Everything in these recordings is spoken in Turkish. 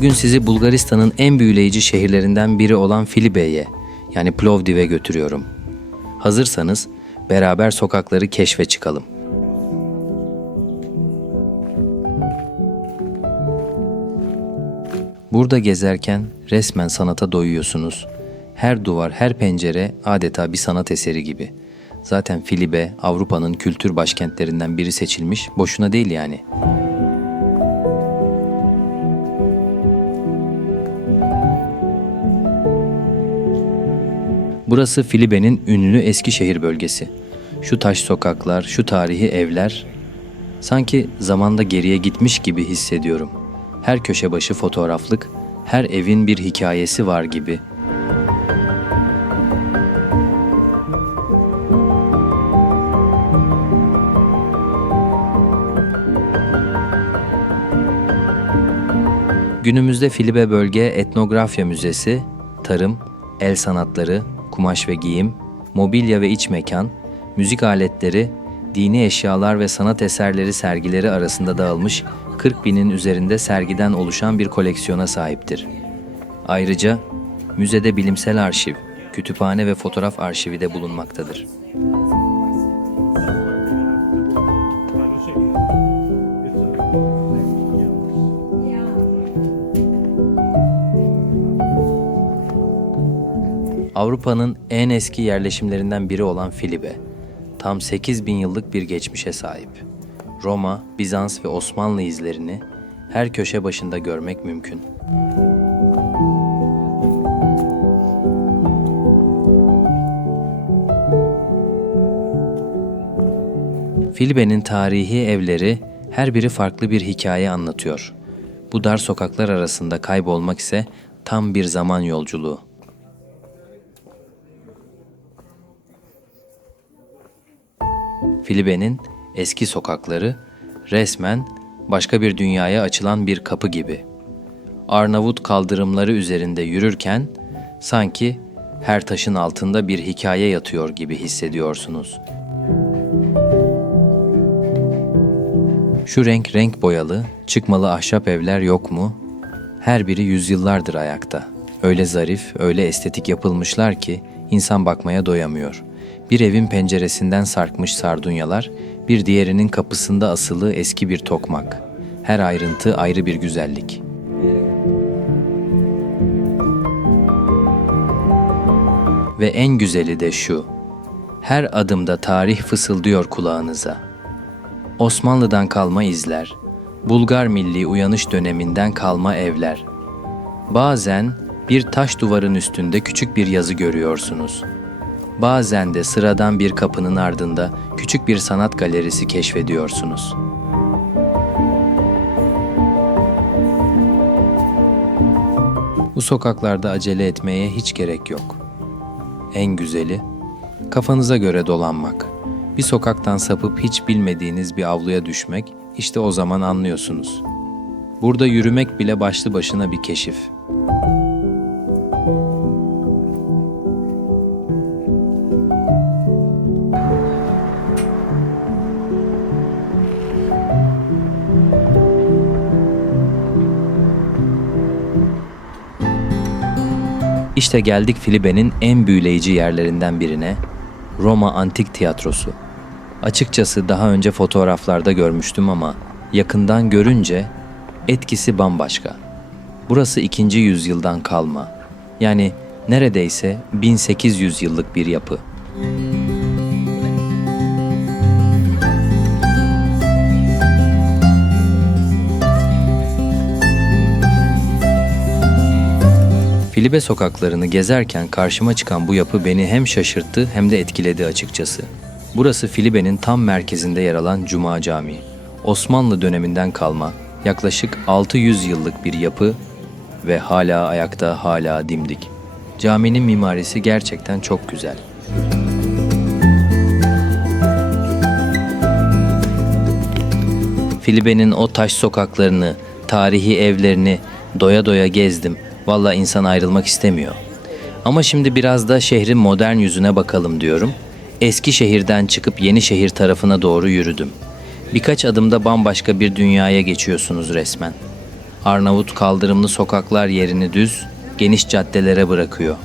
Bugün sizi Bulgaristan'ın en büyüleyici şehirlerinden biri olan Filibe'ye, yani Plovdiv'e götürüyorum. Hazırsanız beraber sokakları keşfe çıkalım. Burada gezerken resmen sanata doyuyorsunuz. Her duvar, her pencere adeta bir sanat eseri gibi. Zaten Filibe, Avrupa'nın kültür başkentlerinden biri seçilmiş, boşuna değil yani. Burası Filibe'nin ünlü Eskişehir bölgesi. Şu taş sokaklar, şu tarihi evler, sanki zamanda geriye gitmiş gibi hissediyorum. Her köşe başı fotoğraflık, her evin bir hikayesi var gibi. Günümüzde Filibe Bölge Etnografya Müzesi, tarım, el sanatları, kumaş ve giyim, mobilya ve iç mekan, müzik aletleri, dini eşyalar ve sanat eserleri sergileri arasında dağılmış 40 binin üzerinde sergiden oluşan bir koleksiyona sahiptir. Ayrıca müzede bilimsel arşiv, kütüphane ve fotoğraf arşivi de bulunmaktadır. Avrupa'nın en eski yerleşimlerinden biri olan Filibe, tam 8.000 yıllık bir geçmişe sahip. Roma, Bizans ve Osmanlı izlerini her köşe başında görmek mümkün. Filibe'nin tarihi evleri her biri farklı bir hikaye anlatıyor. Bu dar sokaklar arasında kaybolmak ise tam bir zaman yolculuğu. Filibe'nin eski sokakları resmen başka bir dünyaya açılan bir kapı gibi. Arnavut kaldırımları üzerinde yürürken sanki her taşın altında bir hikaye yatıyor gibi hissediyorsunuz. Şu renk boyalı, çıkmalı ahşap evler yok mu? Her biri yüzyıllardır ayakta. Öyle zarif, öyle estetik yapılmışlar ki insan bakmaya doyamıyor. Bir evin penceresinden sarkmış sardunyalar, bir diğerinin kapısında asılı eski bir tokmak. Her ayrıntı ayrı bir güzellik. Ve en güzeli de şu, her adımda tarih fısıldıyor kulağınıza. Osmanlı'dan kalma izler, Bulgar milli uyanış döneminden kalma evler. Bazen bir taş duvarın üstünde küçük bir yazı görüyorsunuz. Bazen de sıradan bir kapının ardında küçük bir sanat galerisi keşfediyorsunuz. Bu sokaklarda acele etmeye hiç gerek yok. En güzeli, kafanıza göre dolanmak. Bir sokaktan sapıp hiç bilmediğiniz bir avluya düşmek, işte o zaman anlıyorsunuz. Burada yürümek bile başlı başına bir keşif. İşte geldik Filibe'nin en büyüleyici yerlerinden birine, Roma Antik Tiyatrosu. Açıkçası daha önce fotoğraflarda görmüştüm ama yakından görünce etkisi bambaşka. Burası 2. yüzyıldan kalma, yani neredeyse 1800 yıllık bir yapı. Filibe sokaklarını gezerken karşıma çıkan bu yapı beni hem şaşırttı hem de etkiledi açıkçası. Burası Filibe'nin tam merkezinde yer alan Cuma Camii. Osmanlı döneminden kalma, yaklaşık 600 yıllık bir yapı ve hala ayakta, hala dimdik. Caminin mimarisi gerçekten çok güzel. Filibe'nin o taş sokaklarını, tarihi evlerini doya doya gezdim. Vallahi insan ayrılmak istemiyor. Ama şimdi biraz da şehrin modern yüzüne bakalım diyorum. Eskişehir'den çıkıp Yenişehir tarafına doğru yürüdüm. Birkaç adımda bambaşka bir dünyaya geçiyorsunuz resmen. Arnavut kaldırımlı sokaklar yerini düz, geniş caddelere bırakıyor.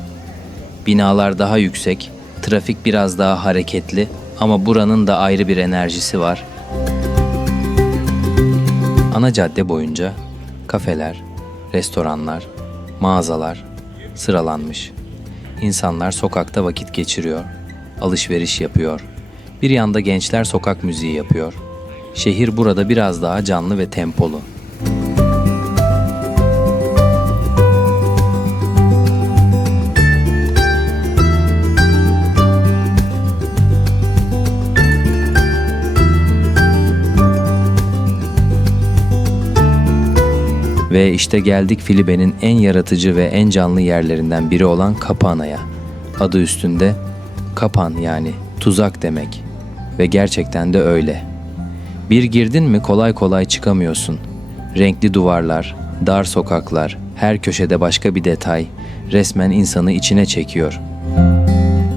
Binalar daha yüksek, trafik biraz daha hareketli ama buranın da ayrı bir enerjisi var. Ana cadde boyunca kafeler, restoranlar, mağazalar sıralanmış. İnsanlar sokakta vakit geçiriyor, alışveriş yapıyor. Bir yanda gençler sokak müziği yapıyor. Şehir burada biraz daha canlı ve tempolu. Ve işte geldik Filibe'nin en yaratıcı ve en canlı yerlerinden biri olan Kapana'ya. Adı üstünde kapan yani tuzak demek. Ve gerçekten de öyle. Bir girdin mi kolay kolay çıkamıyorsun. Renkli duvarlar, dar sokaklar, her köşede başka bir detay resmen insanı içine çekiyor.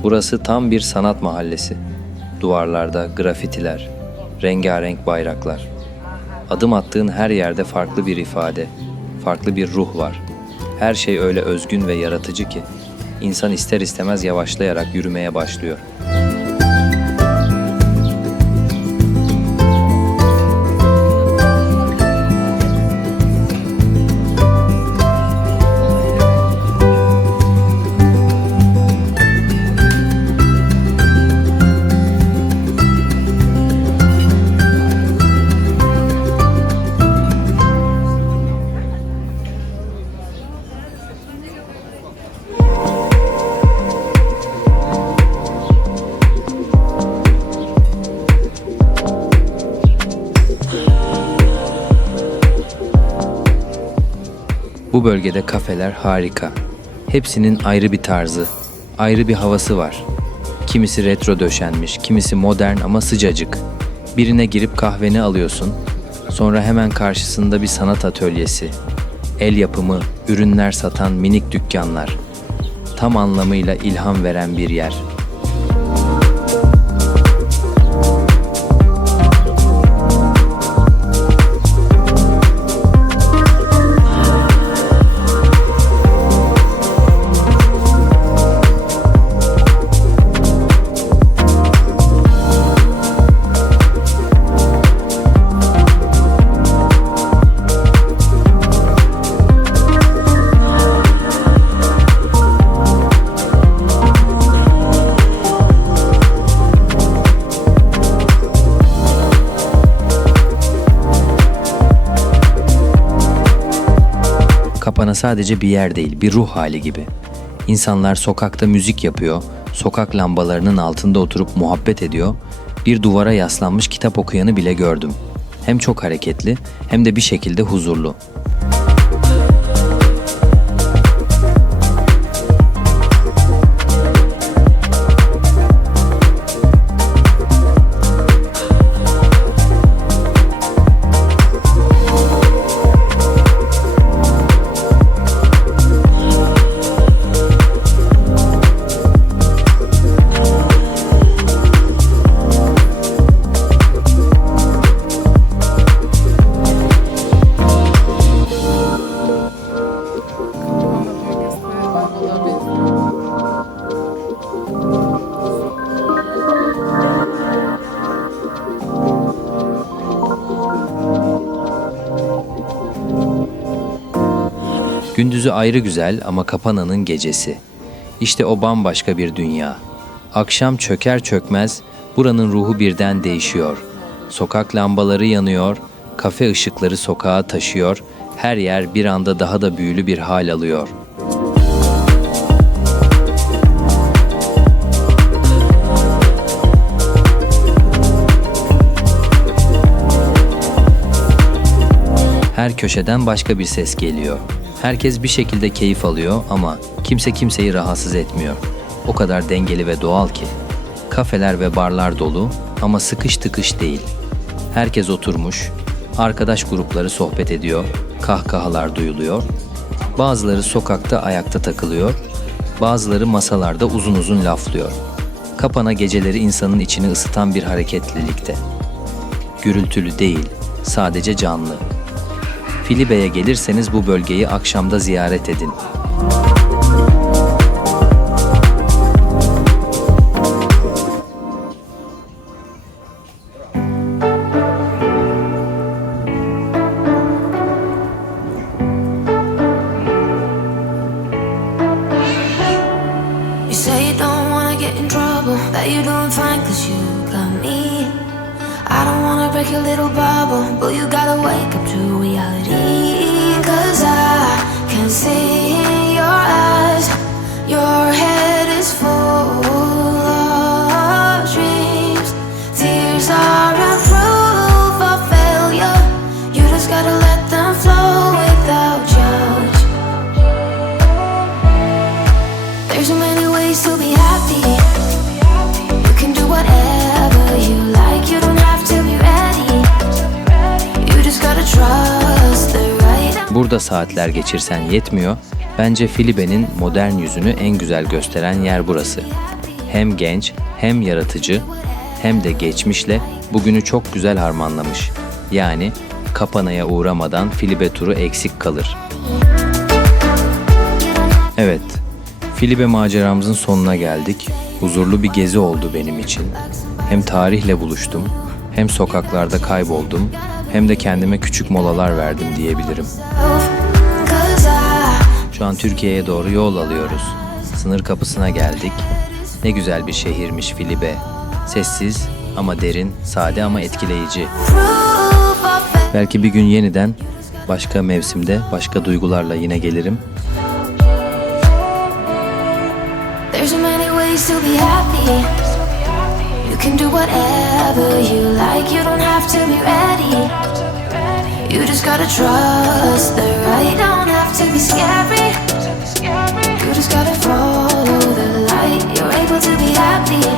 Burası tam bir sanat mahallesi. Duvarlarda grafitiler, rengarenk bayraklar. Adım attığın her yerde farklı bir ifade, farklı bir ruh var. Her şey öyle özgün ve yaratıcı ki insan ister istemez yavaşlayarak yürümeye başlıyor. Bu bölgede kafeler harika. Hepsinin ayrı bir tarzı, ayrı bir havası var. Kimisi retro döşenmiş, kimisi modern ama sıcacık. Birine girip kahveni alıyorsun, sonra hemen karşısında bir sanat atölyesi. El yapımı, ürünler satan minik dükkanlar. Tam anlamıyla ilham veren bir yer. Kapana sadece bir yer değil, bir ruh hali gibi. İnsanlar sokakta müzik yapıyor, sokak lambalarının altında oturup muhabbet ediyor, bir duvara yaslanmış kitap okuyanı bile gördüm. Hem çok hareketli hem de bir şekilde huzurlu. Gündüzü ayrı güzel ama Kapana'nın gecesi. İşte o bambaşka bir dünya. Akşam çöker çökmez buranın ruhu birden değişiyor. Sokak lambaları yanıyor, kafe ışıkları sokağa taşıyor, her yer bir anda daha da büyülü bir hal alıyor. Her köşeden başka bir ses geliyor. Herkes bir şekilde keyif alıyor ama kimse kimseyi rahatsız etmiyor. O kadar dengeli ve doğal ki. Kafeler ve barlar dolu ama sıkış tıkış değil. Herkes oturmuş, arkadaş grupları sohbet ediyor, kahkahalar duyuluyor. Bazıları sokakta ayakta takılıyor, bazıları masalarda uzun uzun laflıyor. Kapana geceleri insanın içini ısıtan bir hareketlilikte. Gürültülü değil, sadece canlı. Filibe'ye gelirseniz bu bölgeyi akşamda ziyaret edin. You say you don't wanna get in trouble, that you're doing fine cause you got me. I don't wanna break your little bubble, but you gotta wake up to reality. Cause I can see in your eyes, your head is full of dreams. Tears are a proof of failure, you just gotta let them flow without judge. There's so many ways to be happy. You can do whatever you like. You don't have to be ready. You just gotta trust the right. Burada saatler geçirsen yetmiyor. Bence Filibe'nin modern yüzünü en güzel gösteren yer burası. Hem genç, hem yaratıcı, hem de geçmişle bugünü çok güzel harmanlamış. Yani Kapana'ya uğramadan Filibe turu eksik kalır. Evet, Filibe maceramızın sonuna geldik. Huzurlu bir gezi oldu benim için. Hem tarihle buluştum, hem sokaklarda kayboldum, hem de kendime küçük molalar verdim diyebilirim. Şu an Türkiye'ye doğru yol alıyoruz. Sınır kapısına geldik. Ne güzel bir şehirmiş Filibe. Sessiz ama derin, sade ama etkileyici. Belki bir gün yeniden, başka mevsimde, başka duygularla yine gelirim. There's so many ways to be happy. You can do whatever you like. You don't have to be ready. You just gotta trust the right. Don't have to be scary. You just gotta follow the light. You're able to be happy.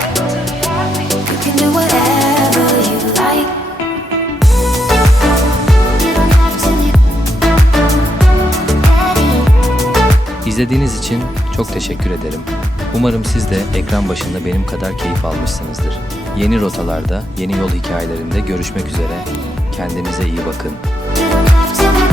You can do whatever you like. You don't have to be ready. İzlediğiniz için çok teşekkür ederim. Umarım siz de ekran başında benim kadar keyif almışsınızdır. Yeni rotalarda, yeni yol hikayelerinde görüşmek üzere. Kendinize iyi bakın. You don't have to be